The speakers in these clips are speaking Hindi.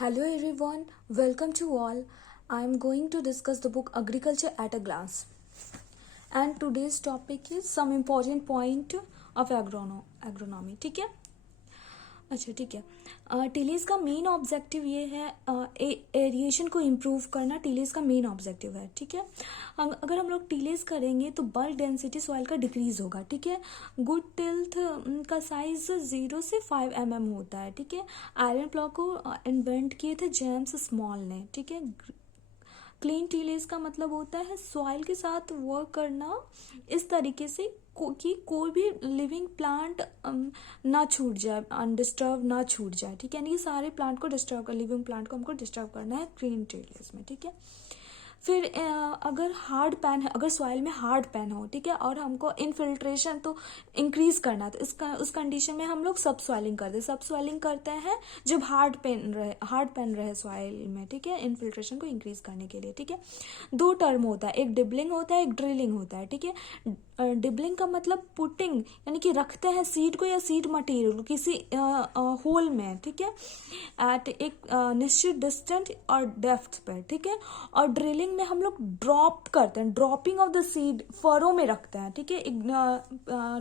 Hello everyone, welcome to all. I am going to discuss the book Agriculture at a Glance. And today's topic is some important point of agronomy. ठीक है? अच्छा ठीक है। टिलीज का मेन ऑब्जेक्टिव ये है एरिएशन को इम्प्रूव करना। टिलीज का मेन ऑब्जेक्टिव है। ठीक है, अगर हम लोग टिलीज करेंगे तो बल्क डेंसिटी सॉइल का डिक्रीज होगा। ठीक है, गुड टिल्थ का साइज 0 से 5 mm होता है। ठीक है, आयरन प्लॉ को इन्वेंट किए थे जेम्स स्मॉल ने। ठीक है, क्लीन टिलेज का मतलब होता है सॉइल के साथ वर्क करना इस तरीके से कि कोई भी लिविंग प्लांट ना छूट जाए, अनडिस्टर्ब ना छूट जाए। ठीक है, यानी कि सारे प्लांट को डिस्टर्ब कर, लिविंग प्लांट को हमको डिस्टर्ब करना है क्लीन टिलेज में। ठीक है, फिर अगर हार्ड पैन है, अगर सॉइल में हार्ड पैन हो, ठीक है, और हमको इनफिल्ट्रेशन तो इंक्रीज करना है, तो उस कंडीशन में हम लोग सब सॉइलिंग करते हैं जब हार्ड पैन रहे सॉइल में। ठीक है, इनफिल्ट्रेशन को इंक्रीज करने के लिए। ठीक है, दो टर्म होता है, एक डिबलिंग होता है, एक ड्रिलिंग होता है। ठीक है, डिबलिंग का मतलब पुटिंग, यानी कि रखते हैं सीड को या सीड मटेरियल किसी होल में। ठीक है, एट एक निश्चित डिस्टेंस और डेप्थ पर। ठीक है, और ड्रिलिंग में हम लोग ड्रॉप करते हैं, dropping of the seed furrow में रखते हैं। ठीक है, एक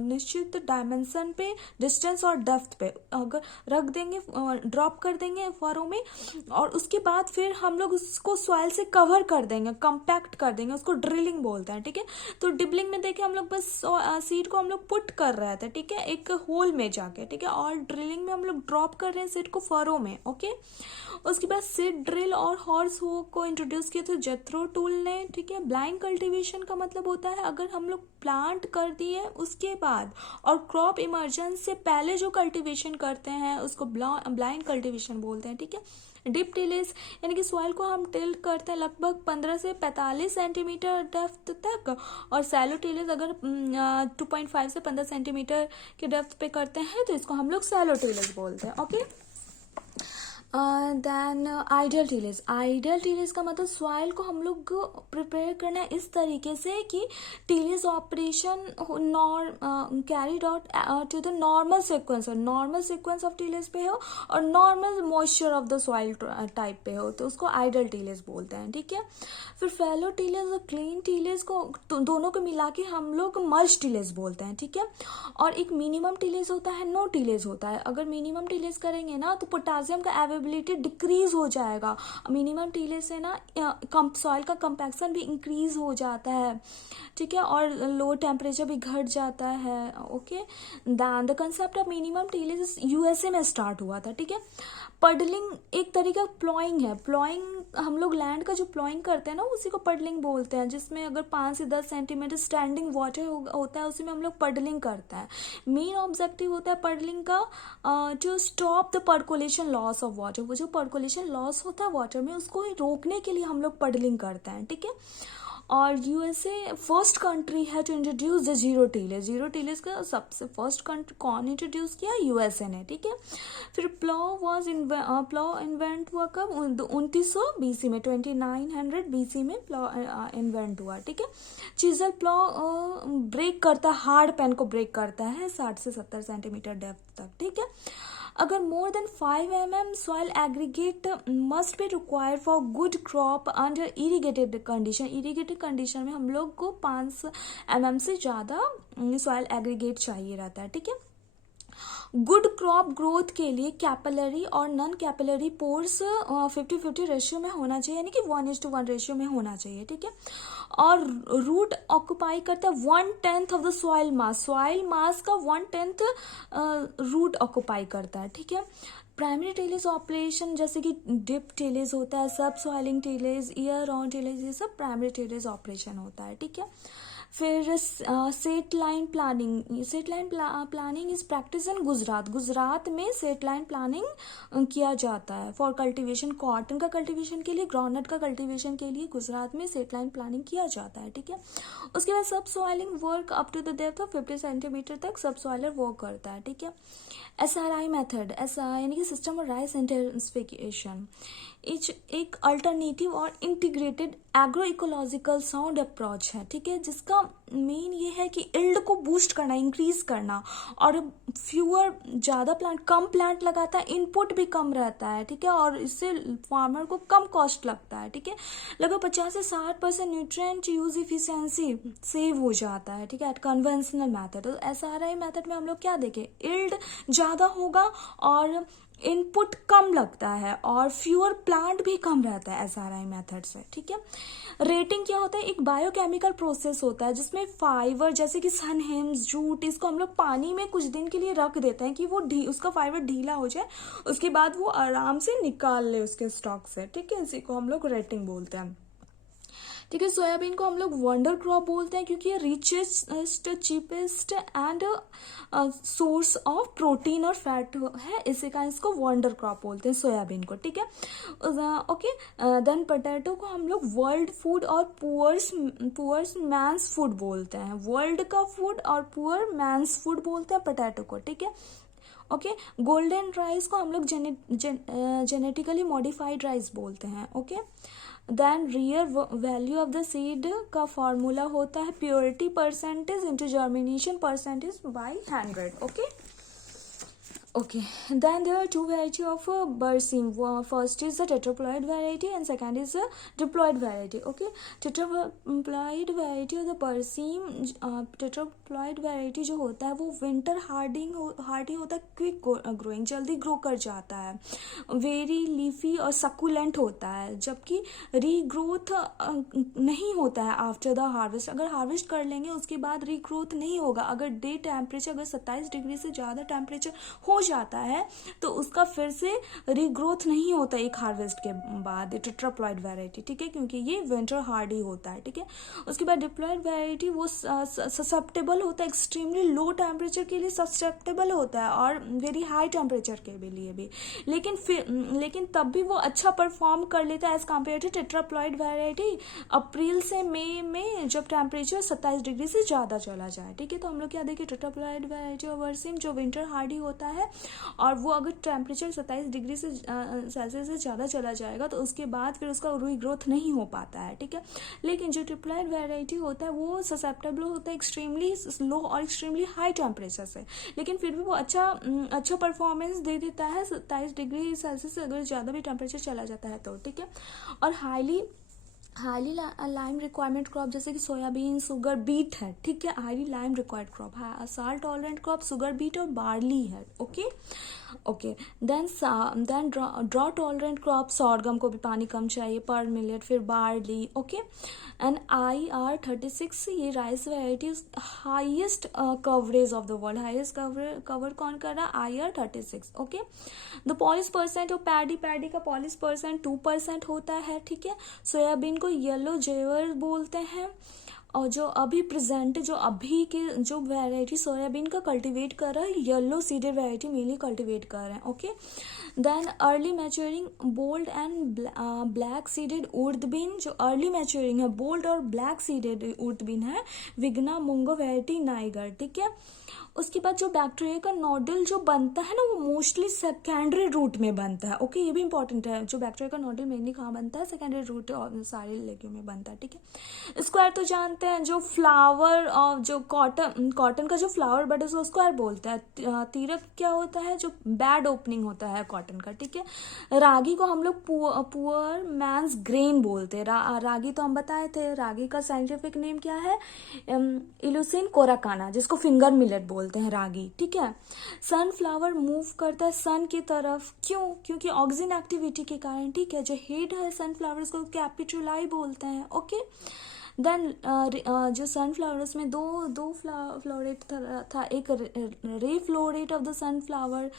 निश्चित डायमेंशन पे, डिस्टेंस और डेप्थ पे अगर रख देंगे, ड्रॉप कर देंगे फरो में, और उसके बाद फिर हम लोग उसको सॉइल से कवर कर देंगे, कंपैक्ट कर देंगे, उसको ड्रिलिंग बोलते हैं। ठीक है, तो डिबलिंग में देखिए हम लोग बस सीड को हम लोग पुट कर रहे थे। ठीक है, एक होल में जाके। ठीक है, और ड्रिलिंग में हम लोग ड्रॉप कर रहे हैं सीड को फरो में। ओके, उसके बाद सीड ड्रिल और हॉर्स हो को इंट्रोड्यूस किया था जेथरो टूल ने। ठीक है, ब्लाइंड कल्टीवेशन का मतलब होता है अगर हम लोग प्लांट कर दिए उसके बाद और क्रॉप इमर्जेंस से पहले जो कल्टीवेशन करते हैं उसको ब्लाइंड कल्टीवेशन बोलते हैं। ठीक है, डिप टिलेज यानी कि सॉइल को हम टिल्ट करते हैं लगभग 15 से 45 सेंटीमीटर डेप्थ तक, और सैलो टिलेज अगर 2.5 से 15 सेंटीमीटर के डेप्थ पे करते हैं तो इसको हम लोग सैलो टिलेज बोलते हैं। ओके, देन आइडियल टिलेज का मतलब सॉइल को हम लोग प्रिपेयर करना है इस तरीके से कि tillage operation carried out to the normal sequence of tillage पे हो और normal moisture of the soil type पे हो, तो उसको आइडियल टिलेज बोलते हैं। ठीक है, फिर फैलो टिलेज और क्लीन टिलेज को दोनों को मिला के हम लोग मल्च टिलेज बोलते हैं। ठीक है, और एक मिनिमम टिलेज होता है, नो टिलेज होता है। अगर मिनिमम टिलेज करेंगे ना तो पोटासियम का अवेलेबिलिटी डिक्रीज हो जाएगा। मिनिमम टिलेज से ना सॉइल का कंपैक्शन भी इंक्रीज हो जाता है। ठीक है, और लो टेम्परेचर भी घट जाता है। Okay, the concept of minimum tillage USA में स्टार्ट हुआ था। ठीक है, पडलिंग एक तरीका प्लॉइंग है। प्लॉइंग हम लोग लैंड का जो प्लॉइंग करते हैं ना उसी को पडलिंग बोलते हैं, जिसमें अगर 5 से 10 सेंटीमीटर स्टैंडिंग वाटर होता है उसी में हम लोग पडलिंग करते हैं। मेन ऑब्जेक्टिव होता है पडलिंग का to stop the percolation loss of water. वो जो पर्कोलेशन लॉस होता है वाटर में उसको रोकने के लिए हम लोग पडलिंग करते हैं। ठीक है, और यूएसए फर्स्ट कंट्री है to introduce the zero tillage का सबसे फर्स्ट कंट्री कौन इंट्रोड्यूस किया? यूएसए ने। ठीक है, फिर प्लॉ इन्वेंट हुआ कब? 2900 बीसी में, 2900 बीसी में प्लॉ इन्वेंट हुआ। ठीक है, चीजल प्लॉ ब्रेक करता है, हार्ड पैन को ब्रेक करता है 60 से 70 सेंटीमीटर डेप्थ तक। ठीक है, अगर more than 5 mm soil aggregate must be required for good crop under irrigated condition में हम लोग को 5 mm से ज़्यादा सॉइल एग्रीगेट चाहिए रहता है। ठीक है, गुड क्रॉप ग्रोथ के लिए कैपिलरी और नॉन कैपिलरी पोर्स 50-50 रेशियो में होना चाहिए, यानी कि 1:1 रेशियो में होना चाहिए। ठीक है, और रूट ऑक्यूपाई करता है 1/10 ऑफ द सॉइल मास का 1/10 रूट ऑक्यूपाई करता है। ठीक है, प्राइमरी टेलेज ऑपरेशन जैसे कि डिप टेलेज होता है, सब सॉइलिंग टेलेज, ईयर ऑन टेलेज, ये सब प्राइमरी टेलेज ऑपरेशन होता है। ठीक है, फिर set line planning is practice in Gujarat में सेट लाइन प्लानिंग किया जाता है फॉर कल्टीवेशन। कॉटन का कल्टीवेशन के लिए, ग्राउंडनट का कल्टीवेशन के लिए गुजरात में सेट लाइन प्लानिंग किया जाता है। ठीक है, उसके बाद subsoiling work up to the depth of 50 centimetre तक सब सॉइलर वर्क करता है। ठीक है, SRI मेथड, यानी कि सिस्टम और राइस इंटेंसिफिकेशन, एक अल्टरनेटिव और integrated agro ecological sound approach है। ठीक है, जिसका मेन ये है कि इल्ड को बूस्ट करना, इंक्रीज करना, और फ्यूअर, ज़्यादा प्लांट, कम प्लांट लगाता है, इनपुट भी कम रहता है, ठीक है, और इससे फार्मर को कम कॉस्ट लगता है, ठीक है। लगभग 50 से 60% न्यूट्रिएंट यूज इफिशियंसी सेव हो जाता है, ठीक है, एट कन्वेंशनल मैथड। तो SRI मैथड में हम लोग क्या देखें, इल्ड ज़्यादा होगा और इनपुट कम लगता है और फ्यूअर प्लांट भी कम रहता है SRI मेथड से, ठीक है। रेटिंग क्या होता है, एक बायोकेमिकल प्रोसेस होता है जिसमें फाइबर जैसे कि सन हेम्स, जूट, इसको हम लोग पानी में कुछ दिन के लिए रख देते हैं कि वो उसका फाइबर ढीला हो जाए, उसके बाद वो आराम से निकाल ले उसके स्टॉक से, ठीक है। इसी को हम लोग रेटिंग बोलते हैं, ठीक है। सोयाबीन को हम लोग वंडर क्रॉप बोलते हैं क्योंकि ये richest, cheapest and source of protein और फैट है, इसी का इसको वंडर क्रॉप बोलते हैं सोयाबीन को, ठीक है। ओके, देन पोटैटो को हम लोग वर्ल्ड फूड और पुअर्स मैंस फूड बोलते हैं, वर्ल्ड का फूड और पुअर मैंस फूड बोलते हैं पोटैटो को, ठीक है। ओके, गोल्डन राइस को हम लोग जेनेटिकली मॉडिफाइड राइस बोलते हैं, okay. Then real value of the seed का फॉर्मूला होता है purity percentage into germination percentage by 100, okay. Okay, then there are two variety of berseem. First is the tetraploid variety and second is the diploid variety. Okay, tetraploid variety of the berseem, tetraploid variety जो होता है वो विंटर हार्डी होता है, क्विक ग्रोइंग, जल्दी ग्रो कर जाता है, वेरी लीफी और सकुलेंट होता है, जबकि रीग्रोथ नहीं होता है आफ्टर द हार्वेस्ट। अगर हार्वेस्ट कर लेंगे उसके बाद रीग्रोथ नहीं होगा। अगर डे टेम्परेचर अगर 27 डिग्री से ज़्यादा टेम्परेचर हो जाता है तो उसका फिर से रीग्रोथ नहीं होता एक हार्वेस्ट के बाद, टेट्राप्लॉइड वैरायटी, ठीक है, क्योंकि ये विंटर हार्डी होता है, ठीक है। उसके बाद डिप्लॉइड वैरायटी वो ससेप्टेबल होता है, एक्सट्रीमली लो टेम्परेचर के लिए ससेप्टेबल होता है और वेरी हाई टेम्परेचर के लिए भी, लेकिन तब भी वो अच्छा परफॉर्म कर लेता है as compared to tetraploid variety अप्रैल से मई में, जब टेम्परेचर 27 डिग्री से ज़्यादा चला जाए, ठीक है। तो हम लोग क्या देखें, टेट्राप्लॉइड वैरायटी ऑफ बरसीम जो विंटर हार्डी होता है और वो अगर टेम्परेचर 27 डिग्री से सेल्सियस से ज़्यादा चला जाएगा तो उसके बाद फिर उसका रीग्रोथ नहीं हो पाता है, ठीक है। लेकिन जो ट्रिप्लॉइड वैरायटी होता है वो ससेप्टेबल होता है एक्सट्रीमली लो और एक्सट्रीमली हाई टेम्परेचर से, लेकिन फिर भी वो अच्छा परफॉर्मेंस दे देता है 27 डिग्री सेल्सियस से अगर ज़्यादा भी टेम्परेचर चला जाता है तो, ठीक है। और हाईली लाइम रिक्वायरमेंट क्रॉप जैसे कि सोयाबीन, शुगर बीट है, ठीक है, हाईली लाइम रिक्वायर्ड क्रॉप है, salt tolerant crop sugar beet और बार्ली है, okay. Then drought tolerant crop sorghum को भी पानी कम चाहिए पर मिलेट, फिर बार्ली, ओके। एंड IR36 ये rice variety highest coverage of the world, highest cover कौन कर रहा है, IR36, okay. The polish percent और पैडी का पॉलिश परसेंट 2% होता है, ठीक है। सोयाबीन को येलो जेवर बोलते हैं और जो अभी प्रेजेंट जो वैरायटी सोयाबीन का कल्टीवेट कर रहा है yellow seeded variety mainly cultivate कर रहे हैं, okay. Then early maturing bold and black seeded urd bean, जो अर्ली मैच्योरिंग है बोल्ड और ब्लैक सीडेड उर्द बीन है विग्ना मुंगो वैरायटी नाइगर, ठीक है। उसके बाद जो बैक्टीरिया का नोडल जो बनता है ना वो मोस्टली सेकेंडरी रूट में बनता है, ओके, ये भी इंपॉर्टेंट है। जो बैक्टीरिया का नोडल मेनली कहाँ बनता है, सेकेंडरी रूट और सारे लेग्यूम में बनता है, ठीक है। स्क्वायर तो जानते हैं, जो फ्लावर और जो कॉटन का जो फ्लावर बट उसको स्क्वायर बोलता है। तीरक क्या होता है, जो बैड ओपनिंग होता है कॉटन का, ठीक है। रागी को हम लोग पुअर मैंस ग्रेन बोलते हैं। रागी तो हम बताए थे, रागी का साइंटिफिक नेम क्या है, इलुसिन कोराकाना, जिसको फिंगर मिलेट बोलते हैं रागी, ठीक है। सनफ्लावर मूव करता है सन की तरफ, क्योंकि ऑक्सीजन एक्टिविटी के कारण, ठीक है। जो हेड है सनफ्लावर को कैपिटुलाई बोलते हैं, ओके। देन जो सनफ्लावर्स में दो फ्लोरेट था, एक रे फ्लोरेट ऑफ द सनफ्लावर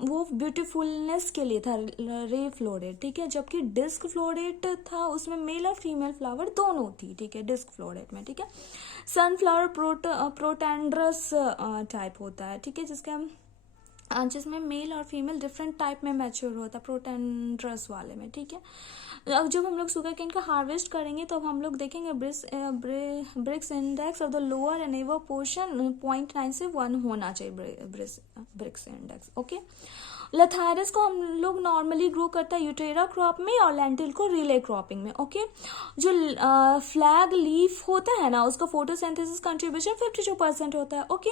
वो ब्यूटीफुलनेस के लिए था, रे फ्लोरेट, ठीक है। जबकि डिस्क फ्लोरेट था उसमें मेल और फीमेल फ्लावर दोनों थी, ठीक है, डिस्क फ्लोरेट में, ठीक है। सनफ्लावर प्रोटेंड्रस टाइप होता है, ठीक है, जिसमें मेल और फीमेल डिफरेंट टाइप में मैच्योर होता है प्रोटेंड्रस वाले में, ठीक है। अब जब हम लोग शुगर केन का हार्वेस्ट करेंगे तो हम लोग देखेंगे Brix index of the lower and upper portion 0.9 से 1 होना चाहिए ब्रिक्स इंडेक्स, ओके। लथारस को हम लोग नॉर्मली ग्रो करता है यूटेरा क्रॉप में और लेंटिल को रिले क्रॉपिंग में। ओके, जो फ्लैग लीफ होता है ना उसका फोटोसिंथेसिस कंट्रीब्यूशन 52% होता है। ओके,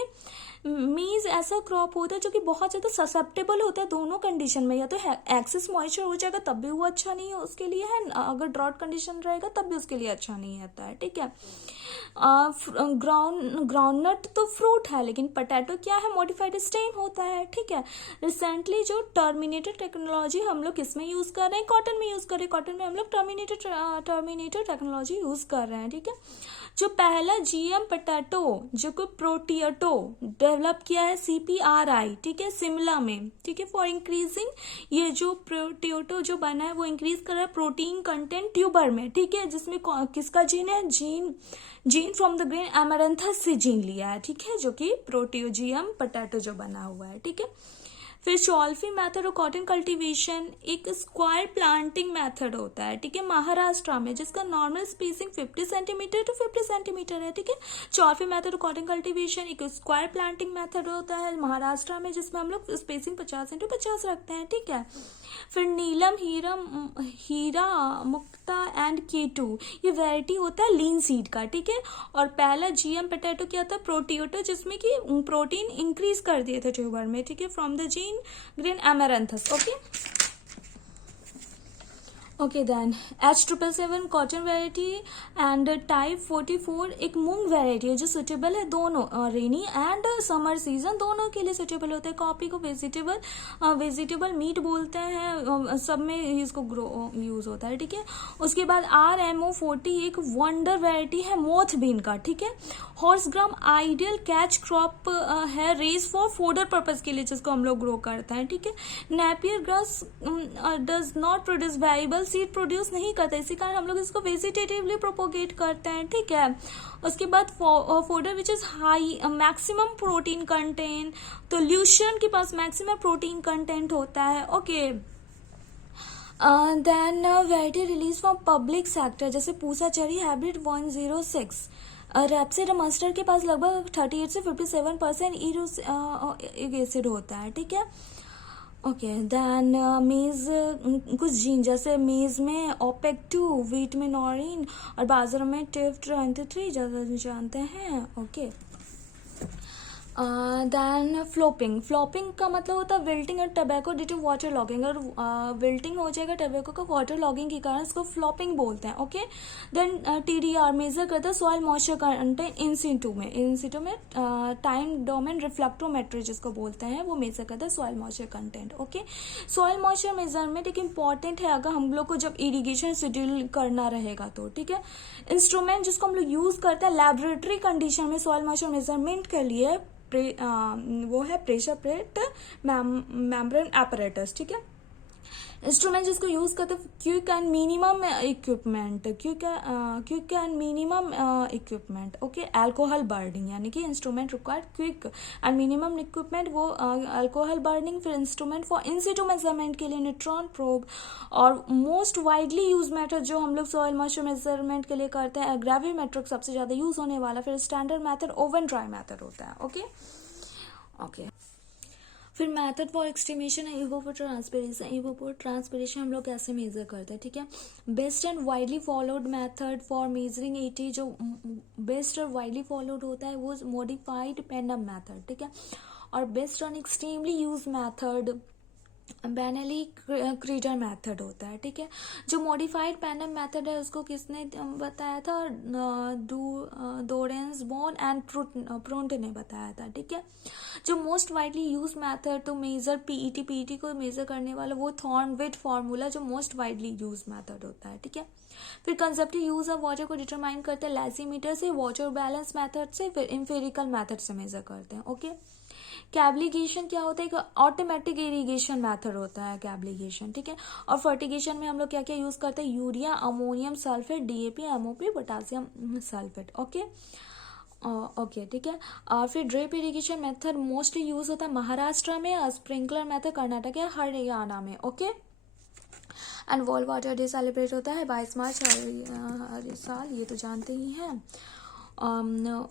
मीज ऐसा क्रॉप होता है जो कि बहुत ज़्यादा ससेप्टेबल होता है दोनों कंडीशन में, या तो एक्सेस मॉइस्चर हो जाएगा तब भी वो अच्छा नहीं है उसके लिए है, अगर ड्रॉट कंडीशन रहेगा तब भी उसके लिए अच्छा नहीं रहता है। ठीक है, ग्राउंडनट तो फ्रूट है, लेकिन पोटैटो क्या है, मॉडिफाइड स्टेम होता है। ठीक है, रिसेंटली जो टर्मिनेटेड टेक्नोलॉजी हम लोग किस में यूज़ कर रहे हैं, कॉटन में यूज़ कर रहे हैं, कॉटन में हम लोग टर्मिनेटेड टेक्नोलॉजी यूज़ कर रहे हैं। ठीक है, जो पहला जीएम पोटैटो जो कि प्रोटियोटो डेवलप किया है CPRI, ठीक है, शिमला में। ठीक है, फॉर इंक्रीजिंग, ये जो प्रोटियोटो जो बना है वो इंक्रीज कर रहा है प्रोटीन कंटेंट ट्यूबर में। ठीक है, जिसमें किसका जीन है, जीन फ्रॉम द ग्रेन एमरैंथस से जीन लिया है। ठीक है, जो कि प्रोटियोजियम पोटैटो जो बना हुआ है। ठीक है, फिर शॉल्फी मेथड और कॉटन कल्टीवेशन एक स्क्वायर प्लांटिंग मेथड होता है। ठीक है, महाराष्ट्र में, जिसका normal spacing 50 centimetre to 50 centimetre है। ठीक है, शॉल्फी मेथड और कॉटन कल्टीवेशन एक स्क्वायर प्लांटिंग मेथड होता है महाराष्ट्र में, जिसमें हम लोग स्पेसिंग 50 इंटू 50 रखते हैं। ठीक है, फिर नीलम, हीरा मुक्ता एंड K2 ये वैरायटी होता है लीन सीड का। ठीक है, और पहला जीएम पोटैटो क्या था, प्रोटियोटो, जिसमें कि प्रोटीन इंक्रीज कर दिए थे ट्यूबर में। ठीक है, from the gene grain amaranthus. Okay then H777 cotton variety and type 44 एक मूंग वेराइटी है जो सुटेबल है दोनों रेनी एंड समर सीजन दोनों के लिए सुटेबल होता है। कॉफी को वेजिटेबल मीट बोलते हैं, सब में इसको ग्रो यूज होता है। ठीक है, उसके बाद RMO40 एक वंडर वेराइटी है मोथ बीन का। ठीक है, हॉर्स ग्राम आइडियल कैच क्रॉप है रेस फॉर फोडर पर्पज के लिए, जिसको हम लोग ग्रो करते हैं। ठीक है, Napier grass does not produce variable seed produce नहीं करता, इसी कारण हम लोग इसको वेजिटेटिवली प्रोपोगेट करते हैं। ठीक है, उसके बाद fodder which is high maximum protein content, तो ल्यूशियन के पास मैक्सिमम प्रोटीन कंटेंट होता है। Okay, then variety release from public sector, जैसे Pusa cherry hybrid 106। Rapeseed mustard के पास लगभग 38 से 57% यूरिक एसिड होता है। ठीक है, ओके देन मेज कुछ जीन, जैसे मेज में OPEC2, वीट में नॉरिन और बाजरा में TIF23 ज़्यादा जानते हैं। ओके, देन फ्लोपिंग का मतलब होता है विल्टिंग और tobacco due to waterlogging, और विल्टिंग हो जाएगा टबैको का वाटर लॉगिंग के कारण, इसको फ्लोपिंग बोलते हैं। ओके, देन TDR मेजर करता है soil moisture content in situ में टाइम डोमेन रिफ्लेक्टोमेट्री जिसको बोलते हैं, वो मेजर करता है soil moisture content. Okay, soil moisture measurement एक इंपॉर्टेंट है अगर हम लोग को जब इरीगेशन शेड्यूल करना रहेगा तो। ठीक है, इंस्ट्रूमेंट जिसको हम लोग यूज करते हैं लैबोरेटरी कंडीशन में सॉइल मॉइस्चर मेजरमेंट के लिए, वो है प्रेशर प्लेट मेम्ब्रेन एपरेटस। ठीक है, इंस्ट्रूमेंट जिसको यूज करते हैं quick and minimum equipment. Okay, alcohol burning, यानी कि instrument required quick and minimum equipment, वो अल्कोहल बर्निंग। फिर instrument for in Situ measurement के लिए न्यूट्रॉन प्रोब, और मोस्ट वाइडली यूज मेथड जो हम लोग सॉइल मॉइस्चर मेजरमेंट के लिए करते हैं ग्रेविमेट्रिक सबसे ज्यादा यूज होने वाला। फिर standard method oven dry method होता है। ओके, फिर मेथड फॉर एस्टिमेशन है इवोपोट्रांसपिरेशन हम लोग कैसे मेजर करते हैं। ठीक है, best and widely followed method for measuring ET, जो बेस्ट और वाइडली फॉलोड होता है वो मॉडिफाइड पेंडम मेथड। ठीक है, और best on extremely use method बेनेली क्रीडर मेथड होता है। ठीक है, जो मॉडिफाइड पेंडम मेथड है उसको किसने बताया था, डोरेंस बोन एंड प्रोंट ने बताया था। ठीक है, जो most widely use method to measure PET को मेजर करने वाला वो थॉर्नविट फार्मूला जो मोस्ट वाइडली यूज मेथड होता है। ठीक है, फिर कंसेप्टिव यूज ऑफ वाटर को डिटरमाइन करते हैं लैसीमीटर से, वाटर बैलेंस मेथड से, फिर एम्पिरिकल मेथड से मेजर करते हैं। ओके, कैब्लिगेशन क्या होता है, ऑटोमेटिक इरिगेशन मेथड होता है कैब्लिगेशन। ठीक है, और फर्टिगेशन में हम लोग क्या क्या यूज करते हैं, urea, ammonium sulphate, DAP, MOP, potassium sulphate. Okay, ठीक है, और फिर drip irrigation method mostly use होता है महाराष्ट्र में, और स्प्रिंकलर मेथड कर्नाटक या हरियाणा में। Okay, and world water day celebrate होता है 22 मार्च हर साल, ये तो जानते ही हैं।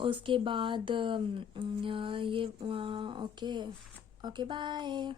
उसके बाद ये ओके बाय।